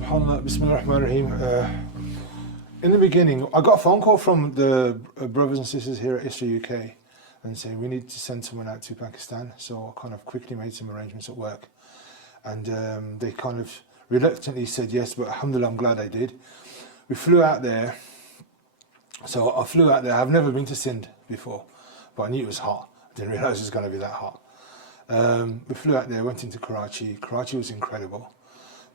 SubhanAllah, Bismillah ar-Rahman ar-Rahim. In the beginning, I got a phone call from the brothers and sisters here at ISRA-UK and saying we need to send someone out to Pakistan. So I kind of quickly made some arrangements at work. And they kind of reluctantly said yes, but alhamdulillah, I'm glad I did. We flew out there. So I flew out there. I've never been to Sindh before, but I knew it was hot. I didn't realise it was going to be that hot. We flew out there, went into Karachi. Karachi was incredible.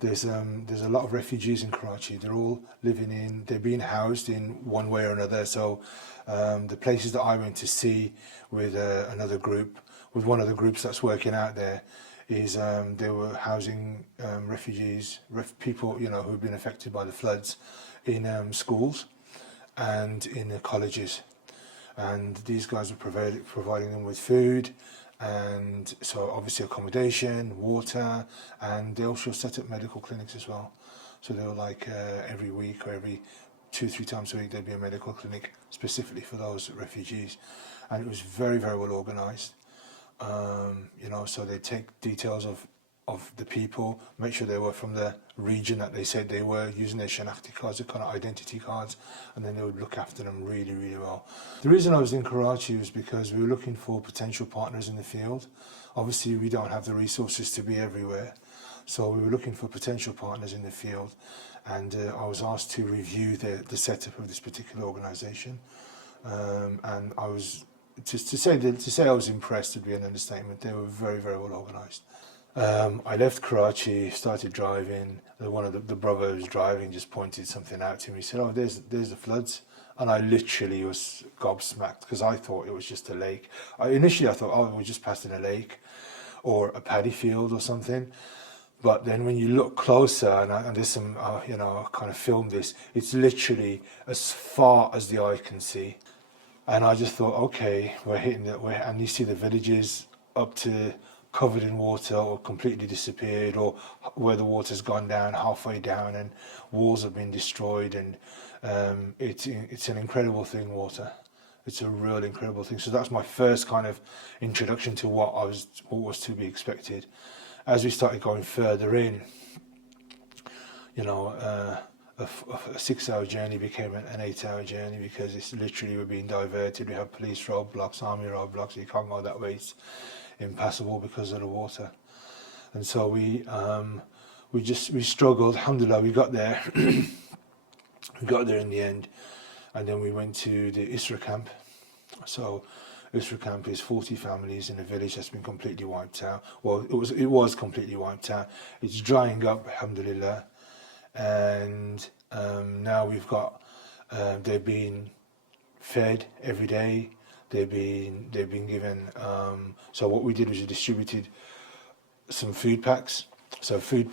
There's a lot of refugees in Karachi. They're being housed in one way or another. So the places that I went to see with another group, with one of the groups that's working out there, is they were housing refugees, people who've been affected by the floods in schools and in the colleges. And these guys were providing them with food, and so obviously accommodation, water, and they also set up medical clinics as well. So they were like every week or every 2-3 times a week there'd be a medical clinic specifically for those refugees, and it was very, very well organised. So they take details of the people, make sure they were from the region that they said they were, using their Shanakti cards, their kind of identity cards, and then they would look after them really, really well. The reason I was in Karachi was because we were looking for potential partners in the field. Obviously, we don't have the resources to be everywhere, so we were looking for potential partners in the field, and I was asked to review the setup of this particular organisation, and I was to say I was impressed would be an understatement. They were very, very well organised. I left Karachi, started driving. One of the brother who was driving just pointed something out to me. He said, "Oh, there's the floods," and I literally was gobsmacked because I thought it was just a lake. Initially I thought, "Oh, we're just passing a lake or a paddy field or something." But then when you look closer, and there's some, I kind of filmed this. It's literally as far as the eye can see. And I just thought, okay, we're hitting that way. And you see the villages up to covered in water or completely disappeared, or where the water's gone down halfway down and walls have been destroyed. And it's an incredible thing, water. It's a real incredible thing. So that's my first kind of introduction to what was to be expected. As we started going further in, a 6-hour journey became an 8-hour journey because it's literally we're being diverted. We have police roadblocks, army roadblocks. You can't go that way. It's impassable because of the water. And so we struggled. Alhamdulillah, we got there. We got there in the end, and then we went to the ISRA camp. So ISRA camp is 40 families in a village that's been completely wiped out. Well, it was completely wiped out. It's drying up, alhamdulillah. And now we've got they've been fed every day. They've been given. So what we did was we distributed some food packs. So a food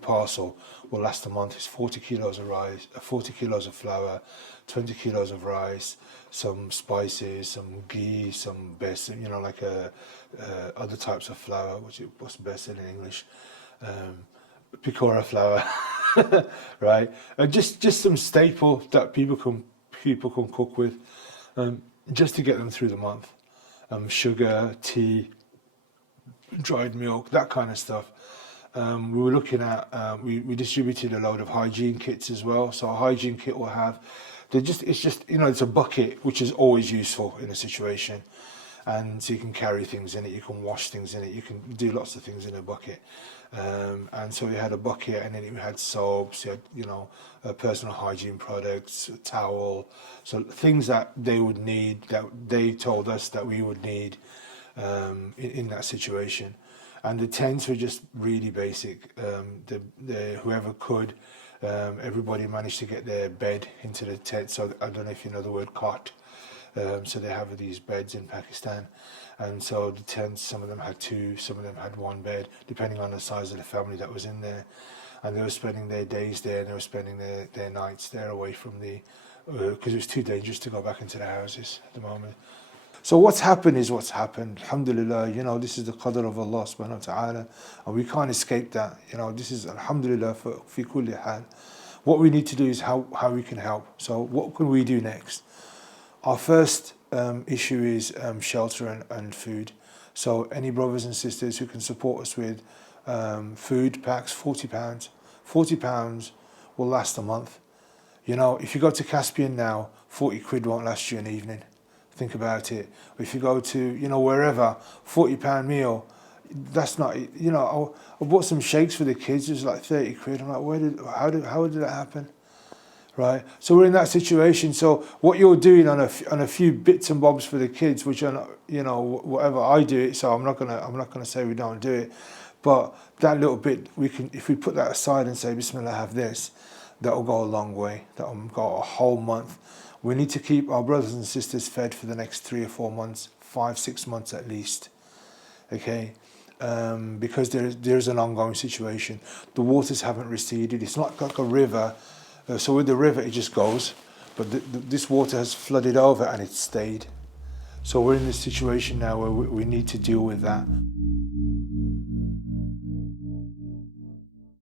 parcel will last a month. It's 40 kilos of rice, 40 kilos of flour, 20 kilos of rice, some spices, some ghee, some besan, other types of flour. What's besan in English? Picora flour. Right, just some staple that people can cook with, just to get them through the month. Sugar, tea, dried milk, that kind of stuff. We were looking at we distributed a load of hygiene kits as well. So a hygiene kit will have it's a bucket, which is always useful in a situation. And so you can carry things in it, you can wash things in it, you can do lots of things in a bucket. And so we had a bucket, and then we had soaps, you had, personal hygiene products, a towel, so things that they would need, that they told us that we would need in that situation. And the tents were just really basic. Whoever could, everybody managed to get their bed into the tent. So I don't know if you know the word cot. So they have these beds in Pakistan, and so the tents, some of them had 2, some of them had 1 bed, depending on the size of the family that was in there. And they were spending their days there, and they were spending their nights there away from because it was too dangerous to go back into the houses at the moment. So what's happened is what's happened. Alhamdulillah, this is the qadr of Allah subhanahu wa ta'ala, and we can't escape that. This is alhamdulillah fi kulli hal. What we need to do is how we can help. So what can we do next? Our first issue is shelter and food. So any brothers and sisters who can support us with food packs, £40, £40 will last a month. You know, if you go to Caspian now, 40 quid won't last you an evening. Think about it. If you go to, you know, wherever, £40 meal, that's not, you know, I bought some shakes for the kids, it was like 30 quid. I'm like, how did that happen? Right, so we're in that situation. So what you're doing on a few bits and bobs for the kids, which are not, you know, whatever, I do it. So I'm not gonna say we don't do it, but that little bit we can, if we put that aside and say Bismillah, have this, that will go a long way. That will go a whole month. We need to keep our brothers and sisters fed for the next 3 or 4 months, 5, 6 months at least. Okay. Because there's an ongoing situation. The waters haven't receded. It's not like a river. So with the river, it just goes. But this water has flooded over and it's stayed. So we're in this situation now where we need to deal with that.